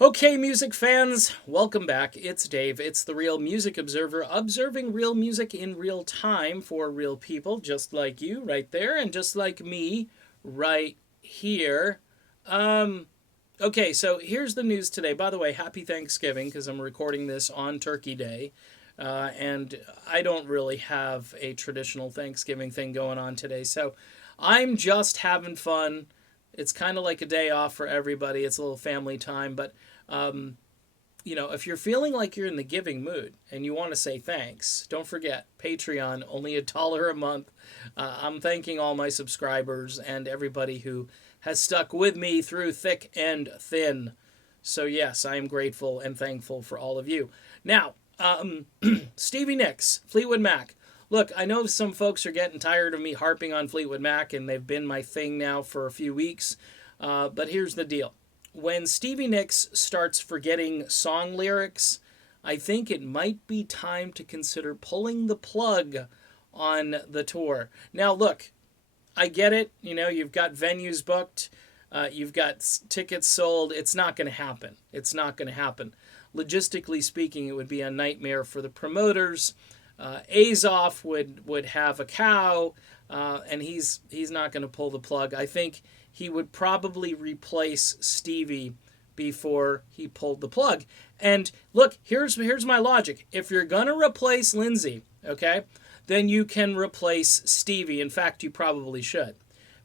Okay, music fans, welcome back. It's Dave. It's the Real Music Observer, observing real music in real time for real people, just like you right there, and just like me right here. Um, okay, so here's the news today. By the way, happy Thanksgiving because I'm recording this on Turkey Day. And I don't really have a traditional Thanksgiving thing going on today. So I'm just having fun. It's kind of like a day off for everybody. It's a little family time. But um, if you're feeling like you're in the giving mood and you want to say thanks, don't forget Patreon, only $1 a month. I'm thanking all my subscribers and everybody who has stuck with me through thick and thin. So, yes, I am grateful and thankful for all of you. Now, Stevie Nicks, Fleetwood Mac. Look, I know some folks are getting tired of me harping on Fleetwood Mac, and they've been my thing now for a few weeks. But here's the deal. When Stevie Nicks starts forgetting song lyrics, I think it might be time to consider pulling the plug on the tour. Now, look, I get it. You've got venues booked, you've got tickets sold. It's not going to happen. It's not going to happen. Logistically speaking, it would be a nightmare for the promoters. Azoff would have a cow, and he's not going to pull the plug. I think he would probably replace Stevie before he pulled the plug. And look, here's my logic. If you're going to replace Lindsey, okay, then you can replace Stevie. In fact, you probably should,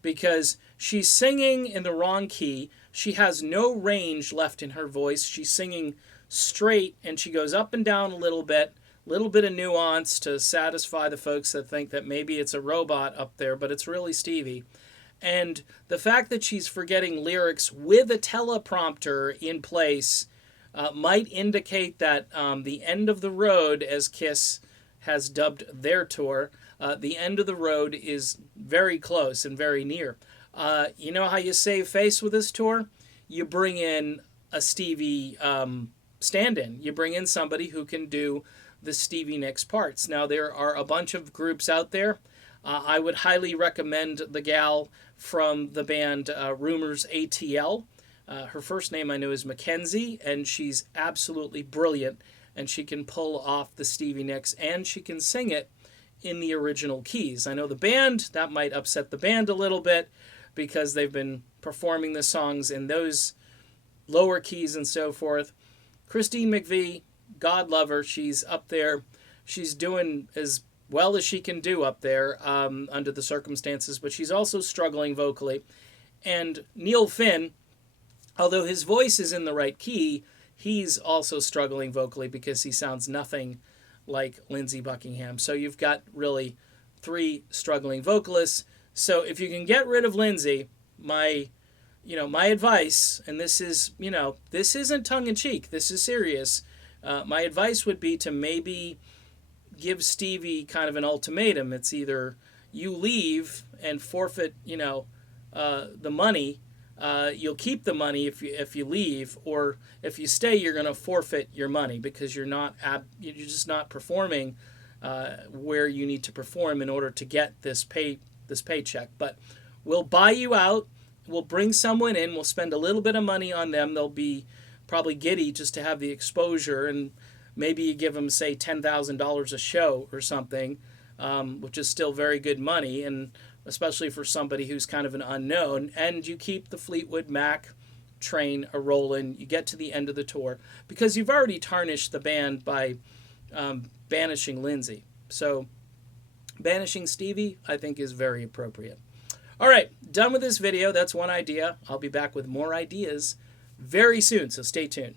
because she's singing in the wrong key. She has no range left in her voice. She's singing straight, and she goes up and down a little bit of nuance to satisfy the folks that think that maybe it's a robot up there, but it's really Stevie. And the fact that she's forgetting lyrics with a teleprompter in place might indicate that the end of the road, as Kiss has dubbed their tour, the end of the road is very close and very near. You know how you save face with this tour? You bring in a Stevie stand-in. You bring in somebody who can do the Stevie Nicks parts. Now, there are a bunch of groups out there. I would highly recommend the gal from the band Rumors ATL. Her first name I know is Mackenzie, and she's absolutely brilliant. And she can pull off the Stevie Nicks, and she can sing it in the original keys. I know the band, that might upset the band a little bit because they've been performing the songs in those lower keys and so forth. Christine McVie, God love her, she's up there. She's doing as well as she can do up there under the circumstances, but she's also struggling vocally. And Neil Finn, although his voice is in the right key, he's also struggling vocally because he sounds nothing like Lindsey Buckingham. So you've got really three struggling vocalists. So if you can get rid of Lindsey, my advice, and this isn't tongue-in-cheek, this is serious. My advice would be to maybe give Stevie kind of an ultimatum. It's either you leave and forfeit, the money. You'll keep the money if you leave, or if you stay, you're going to forfeit your money because you're just not performing where you need to perform in order to get this paycheck. But we'll buy you out. We'll bring someone in. We'll spend a little bit of money on them. They'll be probably giddy just to have the exposure, and maybe you give them, say, $10,000 a show or something, which is still very good money, and especially for somebody who's kind of an unknown, and you keep the Fleetwood Mac train a-rolling. You get to the end of the tour, because you've already tarnished the band by banishing Lindsey. So banishing Stevie, I think, is very appropriate. All right, done with this video. That's one idea. I'll be back with more ideas very soon, so stay tuned.